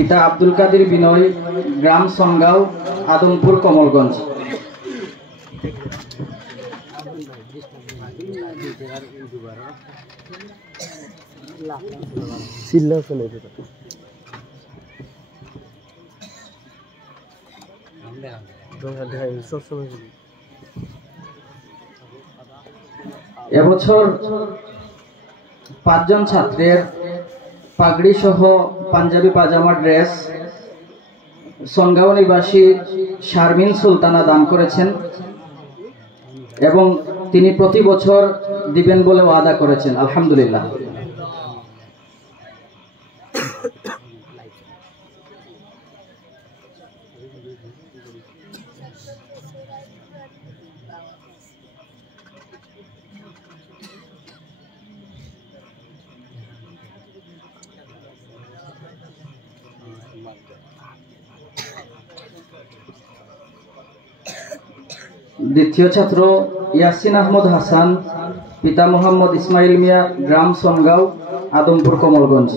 পিতা আব্দুল কাদের বিনয়, গ্রাম সনগাঁও, আদমপুর, কমলগঞ্জ। এবছর 5 জন ছাত্রের পাগড়ি সহ পাঞ্জাবি পাজামা ড্রেস সনগাঁও নিবাসী শারমিন সুলতানা দান করেছেন এবং তিনি প্রতি বছর দিবেন বলে ওয়াদা করেছেন। আলহামদুলিল্লাহ। দ্বিতীয় ছাত্র ইয়াসিন আহমদ হাসান, পিতা মোহাম্মদ ইসমাইল মিয়া, গ্রাম সনগাঁও, আদমপুর, কমলগঞ্জ।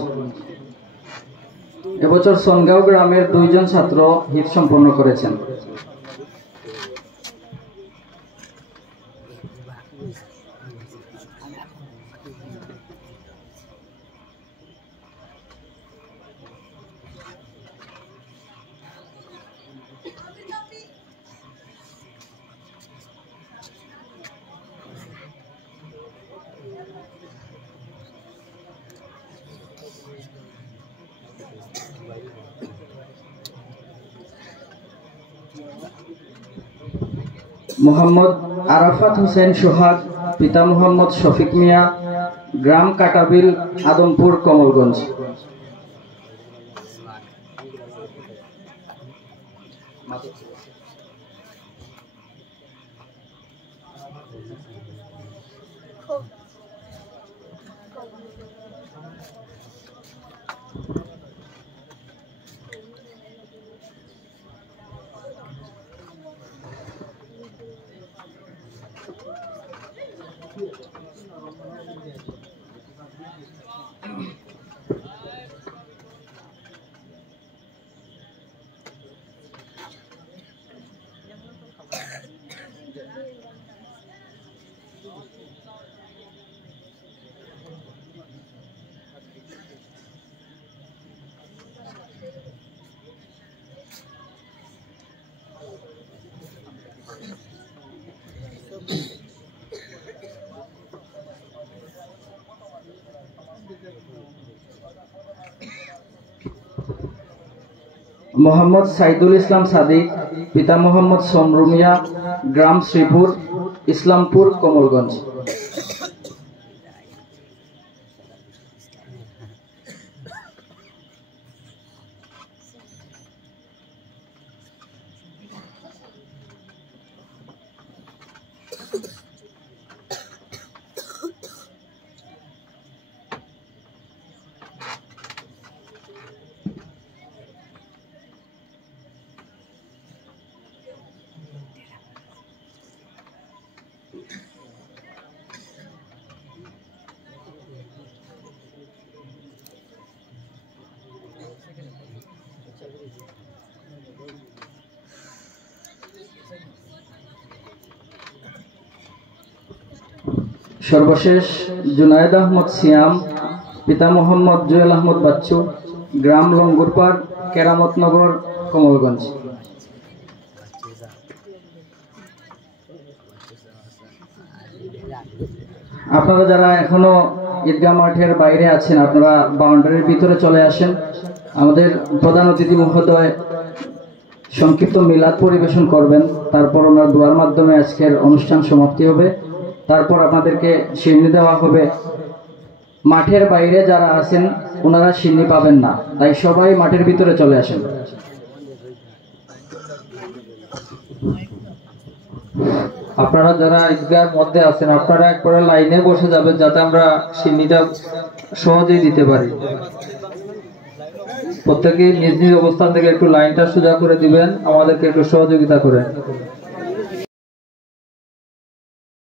এবছর সনগাঁও গ্রামের 2 জন ছাত্র হিফজ সম্পন্ন করেছেন। মোহাম্মদ আরাফাত হোসেন সোহাগ, পিতা মোহাম্মদ শফিক মিয়া, গ্রাম কাটাবিল, আদমপুর, কমলগঞ্জ। মোহাম্মদ সাইদুল ইসলাম সাদিক, পিতা মোহাম্মদ সমরু মিয়া, গ্রাম শ্রীপুর, ইসলামপুর, কমলগঞ্জ। সর্বশেষ জুনায়েদ আহমদ সিয়াম, পিতা মোহাম্মদ জুয়েল আহমদ বাচ্চু, গ্রাম লঙ্গুরপাড়, কেরামতনগর, কমলগঞ্জ। আপনারা যারা এখনো ঈদগাহ মাঠের বাইরে আছেন, আপনারা বাউন্ডারির ভিতরে চলে আসেন। আমাদের প্রধান অতিথি মহোদয় সংক্ষিপ্ত মিলাদ পরিবেশন করবেন, তারপর ওনার দোয়ার মাধ্যমে আজকের অনুষ্ঠান সমাপ্তি হবে। তারপর আপনাদেরকে সিন্নি দেওয়া হবে। মাঠের বাইরে যারা আছেন ওনারা সিন্নি পাবেন না, তাই সবাই মাঠের ভিতরে চলে আসেন। আপনারা যারা ঈদগাহের মধ্যে আছেন আপনারা একবারে লাইনে বসে যাবেন, যাতে আমরা সিন্নিটা সহজেই দিতে পারি। প্রত্যেকে নিজ নিজ অবস্থান থেকে একটু লাইনটা সোজা করে দিবেন, আমাদেরকে একটু সহযোগিতা করেন।